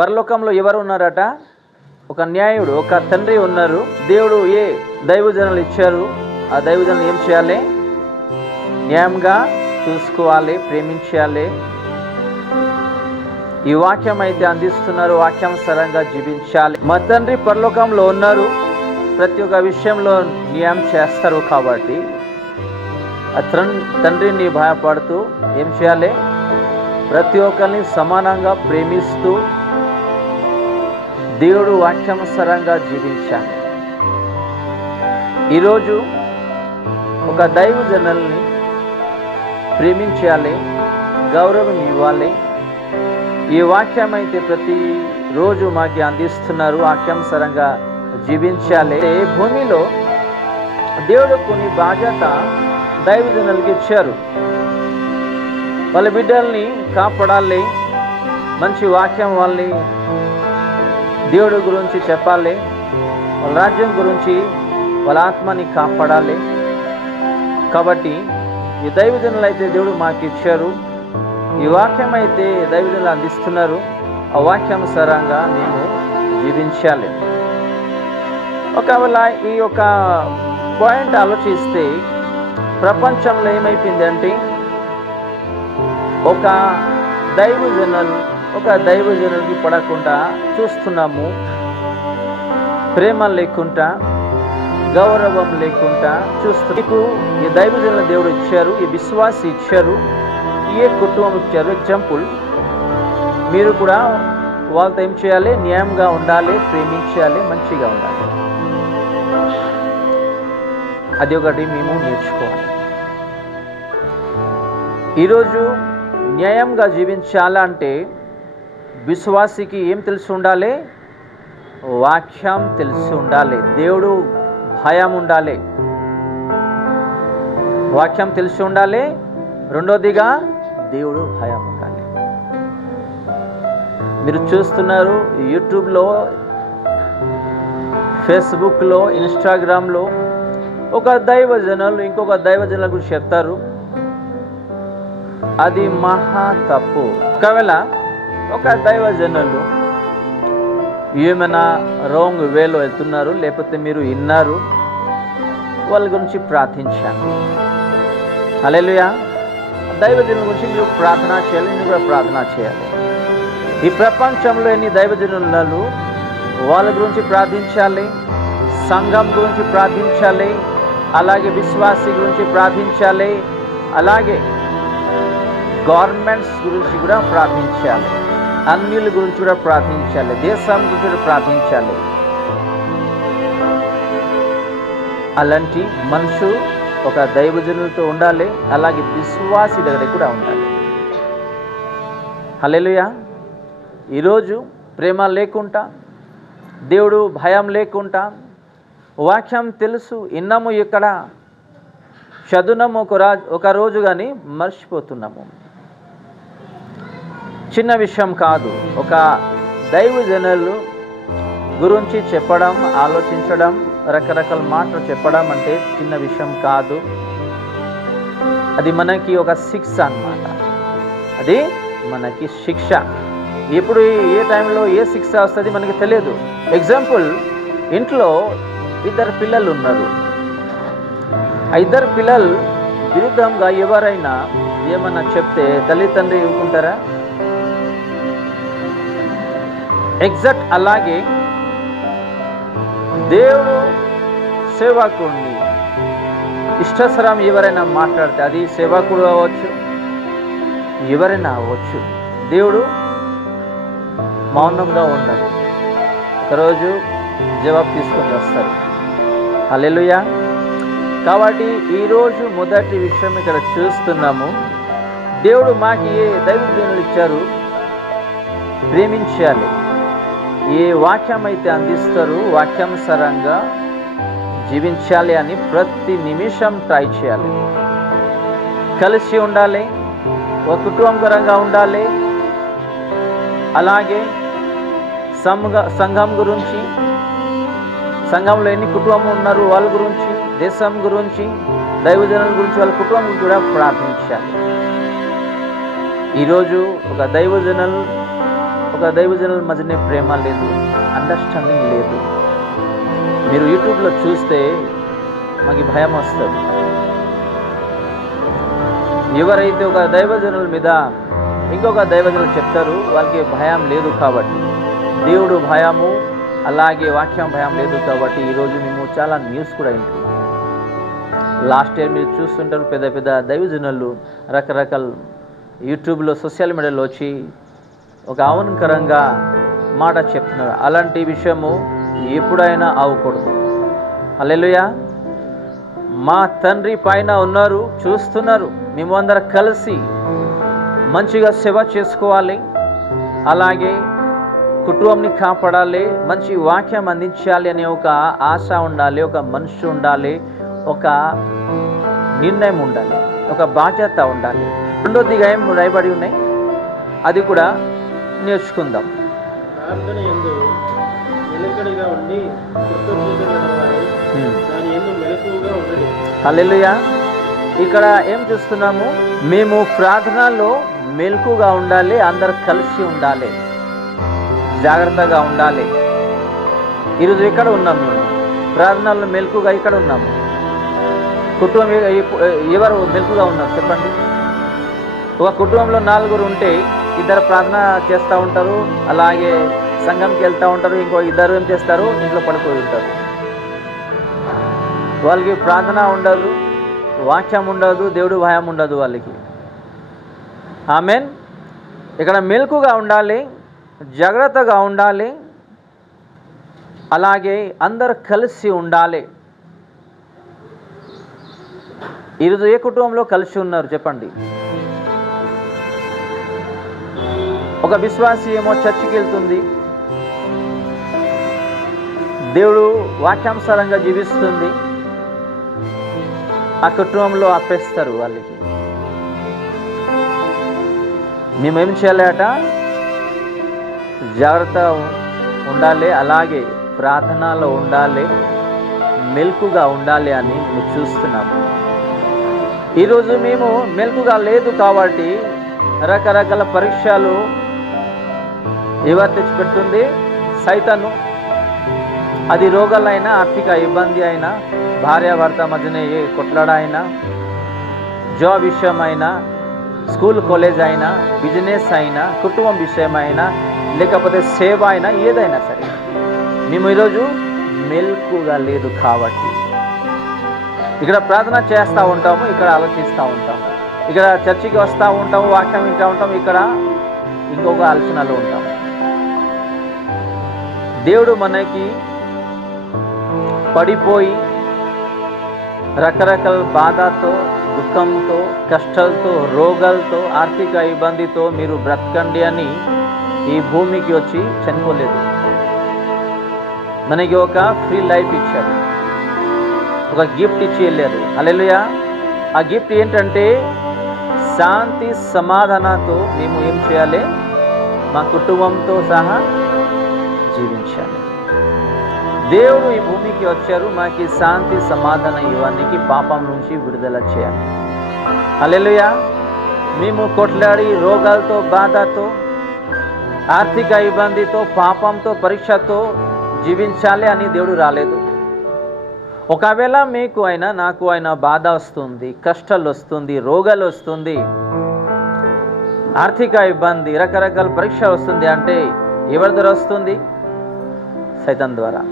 పరలోకంలో ఎవరు ఉన్నారట? ఒక న్యాయుడు, ఒక తండ్రి ఉన్నారు. దేవుడు ఏ దైవజనులు ఇచ్చారు, ఆ దైవజనులు ఏం చేయాలి? న్యాయంగా చూసుకోవాలి, ప్రేమించాలి. ఈ వాక్యం అయితే అందిస్తున్నారు, వాక్యానుసారంగా జీవించాలి. మా తండ్రి పరలోకంలో ఉన్నారు, ప్రతి ఒక్క విషయంలో న్యాయం చేస్తారు. కాబట్టి ఆ తండ్రిని భయపడుతూ ఏం చేయాలి? ప్రతి ఒక్కరిని సమానంగా ప్రేమిస్తూ దేవుడు వాక్యానుసారంగా జీవించాలి. ఈరోజు ఒక దైవజనుల్ని ప్రేమించాలి, గౌరవం ఇవ్వాలి. ఈ వాక్యం అయితే ప్రతిరోజు మాకు అందిస్తున్నారు, వాక్యానుసారంగా జీవించాలి. భూమిలో దేవుడు కొన్ని బాధ్యత దైవజనులకి ఇచ్చారు. వాళ్ళ బిడ్డల్ని కాపాడాలి, మంచి వాక్యం వాళ్ళని దేవుడి గురించి చెప్పాలి, వాళ్ళ రాజ్యం గురించి, వాళ్ళ ఆత్మని కాపాడాలి. కాబట్టి ఈ దైవజనులు అయితే దేవుడు మాకు ఇచ్చారు. ఈ వాక్యం అయితే దైవజనులు అందిస్తున్నారు, ఆ వాక్యానుసారంగా మేము జీవించాలి. ఒకవేళ ఈ యొక్క పాయింట్ ఆలోచిస్తే ప్రపంచంలో ఏమైపోయిందంటే ఒక దైవజనులకి పడకుండా చూస్తున్నాము. ప్రేమ లేకుండా, గౌరవం లేకుండా చూస్తూ మీకు ఈ దైవజనుల దేవుడు ఇచ్చారు, ఈ విశ్వాసి ఇచ్చారు, ఏ కుటుంబం ఇచ్చారు. ఎగ్జాంపుల్, మీరు కూడా వాళ్ళతో ఏం చేయాలి? న్యాయంగా ఉండాలి, ప్రేమించాలి, మంచిగా ఉండాలి. అది ఒకటి మేము నేర్చుకోవాలి. ఈరోజు న్యాయంగా జీవించాలంటే విశ్వాసికి ఏం తెలిసి ఉండాలి? వాక్యం తెలిసి ఉండాలి, దేవుడు భయం ఉండాలి, వాక్యం తెలిసి ఉండాలి. రెండోదిగా దేవుడు భయం ఉండాలి. మీరు చూస్తున్నారు యూట్యూబ్లో, ఫేస్బుక్లో, ఇన్స్టాగ్రామ్లో ఒక దైవజనులు ఇంకొక దైవజనుల గురించి చెప్తారు. అది మహా తప్పు. ఒకవేళ ఒక దైవజనులు ఏమైనా రాంగ్ వేలో వెళ్తున్నారు, లేకపోతే మీరు విన్నారు, వాళ్ళ గురించి ప్రార్థించాను. హల్లెలూయా. దైవజనుల గురించి మీరు ప్రార్థన చేయాలి, నేను కూడా ప్రార్థన చేయాలి. ఈ ప్రపంచంలో ఎన్ని దైవజనులు ఉన్నారు, వాళ్ళ గురించి ప్రార్థించాలి, సంఘం గురించి ప్రార్థించాలి, అలాగే విశ్వాసి గురించి ప్రార్థించాలి, అలాగే గవర్నమెంట్స్ గురించి కూడా ప్రార్థించాలి, అన్యుల గురించి కూడా ప్రార్థించాలి, దేశం గురించి కూడా ప్రార్థించాలి. అలాంటి మనసు ఒక దైవజనులతో ఉండాలి, అలాగే విశ్వాసి దగ్గర కూడా ఉండాలి. హల్లెలూయా. ఈరోజు ప్రేమ లేకుండా, దేవుడు భయం లేకుండా, వాక్యం తెలుసు, విన్నాము, ఇక్కడ చదువునాము ఒక రోజు కానీ మర్చిపోతున్నాము. చిన్న విషయం కాదు. ఒక దైవజనులు గురించి చెప్పడం, ఆలోచించడం, రకరకాల మాటలు చెప్పడం అంటే చిన్న విషయం కాదు. అది మనకి ఒక శిక్ష అన్నమాట. అది మనకి శిక్ష. ఎప్పుడు ఏ టైంలో ఏ శిక్ష వస్తుంది మనకి తెలియదు. ఎగ్జాంపుల్, ఇంట్లో ఇద్దరు పిల్లలు ఉన్నారు. ఆ ఇద్దరు పిల్లలు విరుద్ధంగా ఎవరైనా ఏమన్నా చెప్తే తల్లిదండ్రి ఊరుకుంటారా? ఎగ్జాక్ట్ అలాగే దేవుడు సేవకుడిని ఇష్టసరం ఎవరైనా మాట్లాడితే, అది సేవకుడు అవ్వచ్చు, ఎవరైనా అవ్వచ్చు, దేవుడు మౌనంగా ఉండదు. ఒకరోజు జవాబు తీసుకొని వస్తారు. హల్లెలూయా. కాబట్టి ఈరోజు మొదటి విషయం ఇక్కడ చూస్తున్నాము. దేవుడు మాకు ఏ దైవజనులు ఇచ్చారు, ప్రేమించాలి. ఏ వాక్యం అయితే అందిస్తారు, వాక్యానుసారంగా జీవించాలి అని ప్రతి నిమిషం ట్రై చేయాలి. కలిసి ఉండాలి, ఒక కుటుంబకరంగా ఉండాలి. అలాగే సంఘం గురించి, సంఘంలో ఎన్ని కుటుంబం ఉన్నారు వాళ్ళ గురించి, దేశం గురించి, దైవజనుల గురించి, వాళ్ళ కుటుంబం కూడా ప్రార్థించాలి. ఈరోజు ఒక దైవజనులు ఒక దైవజనుల మధ్యనే ప్రేమ లేదు, అండర్స్టాండింగ్ లేదు. మీరు యూట్యూబ్లో చూస్తే మాకు భయం వస్తుంది. ఎవరైతే ఒక దైవజనుల మీద ఇంకొక దైవజనులు చెప్తారు, వాళ్ళకి భయం లేదు కాబట్టి, దేవుడు భయము అలాగే వాక్యం భయం లేదు కాబట్టి ఈరోజు మేము చాలా న్యూస్ కూడా వింటున్నాం. లాస్ట్ ఇయర్ మీరు చూస్తుంటారు, పెద్ద పెద్ద దైవజనులు రకరకాల యూట్యూబ్లో సోషల్ మీడియాలో వచ్చి ఒక అవమానకరంగా మాట చెప్తున్నారు. అలాంటి విషయము ఎప్పుడైనా అవ్వకూడదు. హల్లెలూయా. మా తండ్రి పైన ఉన్నారు, చూస్తున్నారు. మేము అందరం కలిసి మంచిగా సేవ చేసుకోవాలి, అలాగే కుటుంబాన్ని కాపాడాలి, మంచి వాక్యం అందించాలి అనే ఒక ఆశ ఉండాలి, ఒక మనసు ఉండాలి, ఒక నిర్ణయం ఉండాలి, ఒక బాధ్యత ఉండాలి. రెండోదిగా ఏం రాయబడి ఉన్నాయి, అది కూడా నేర్చుకుందాం. హల్లెలూయా. ఇక్కడ ఏం చూస్తున్నాము, మేము ప్రార్థనలో మెలకుగా ఉండాలి, అందరు కలిసి ఉండాలి, జాగ్రత్తగా ఉండాలి. ఈరోజు ఇక్కడ ఉన్నాం, మేము ప్రార్థనలో మెలకుగా ఇక్కడ ఉన్నాము. కుటుంబం ఎవరు మెలకుగా ఉన్నారు చెప్పండి? ఒక కుటుంబంలో 4 ఉంటే 2 ప్రార్థన చేస్తూ ఉంటారు, అలాగే సంఘంకి వెళ్తూ ఉంటారు, ఇంకో 2 ఏం చేస్తారు, ఇంట్లో పడుకొని ఉంటారు. వాళ్ళకి ప్రార్థన ఉండదు, వాక్యం ఉండదు, దేవుడు భయం ఉండదు వాళ్ళకి. ఆమేన్. ఇక్కడ మెలకుగా ఉండాలి, జాగ్రత్తగా ఉండాలి, అలాగే అందరు కలిసి ఉండాలి. ఈరోజు ఏ కుటుంబంలో కలిసి ఉన్నారు చెప్పండి? ఒక విశ్వాసి ఏమో చర్చికి వెళ్తుంది, దేవుడు వాక్యానుసారంగా జీవిస్తుంది, ఆ కుటుంబంలో ఆపేస్తారు వాళ్ళకి. మేమేం చేయాలట? జాగ్రత్త ఉండాలి, అలాగే ప్రార్థనలో ఉండాలి, మెలకుగా ఉండాలి అని మేము చూస్తున్నాము. ఈరోజు మేము మెలకుగా లేదు కాబట్టి రకరకాల పరీక్షలు ఎవరు తెచ్చిపెడుతుంది? సైతాను. అది రోగాలైనా, ఆర్థిక ఇబ్బంది అయినా, భార్యాభర్త మధ్యనే ఏ కొట్లాడ అయినా, జాబ్ విషయమైనా, స్కూల్ కాలేజ్ అయినా, బిజినెస్ అయినా, కుటుంబం విషయమైనా, లేకపోతే సేవ అయినా, ఏదైనా సరే మేము ఈరోజు మెలకుగా లేదు కాబట్టి ఇక్కడ ప్రార్థన చేస్తూ ఉంటాము, ఇక్కడ ఆలోచిస్తూ ఉంటాము, ఇక్కడ చర్చికి వస్తూ ఉంటాము, వాక్యం వింటూ ఉంటాము, ఇక్కడ ఇంకొక ఆలోచనలో ఉంటాము. దేవుడు మనకి పడిపోయి రకరకాల బాధతో, దుఃఖంతో, కష్టాలతో, రోగాలతో, ఆర్థిక ఇబ్బందితో మీరు బ్రతకండి అని ఈ భూమికి వచ్చి చనిపోలేదు. మనకి ఒక ఫ్రీ లైఫ్ ఇచ్చారు, ఒక గిఫ్ట్ ఇచ్చి వెళ్ళారు. హల్లెలూయా. ఆ గిఫ్ట్ ఏంటంటే శాంతి సమాధానంతో మేము ఏం చేయాలి? మా కుటుంబంతో సహా జీవించాలి. దేవుడు ఈ భూమికి వచ్చారు మాకు శాంతి సమాధానం ఇవ్వడానికి, పాపం నుంచి విడుదల చేయాలి. హల్లెలూయా. మేము కొట్లాడి రోగాలతో, బాధతో, ఆర్థిక ఇబ్బందితో, పాపంతో, పరీక్షతో జీవించాలి అని దేవుడు రాలేదు. ఒకవేళ మీకు అయినా, నాకు అయినా బాధ వస్తుంది, కష్టాలు వస్తుంది, రోగాలు వస్తుంది, ఆర్థిక ఇబ్బంది, రకరకాల పరీక్ష వస్తుంది అంటే ఎవరి ద్వారా వస్తుంది? సైతాన్ ద్వారా.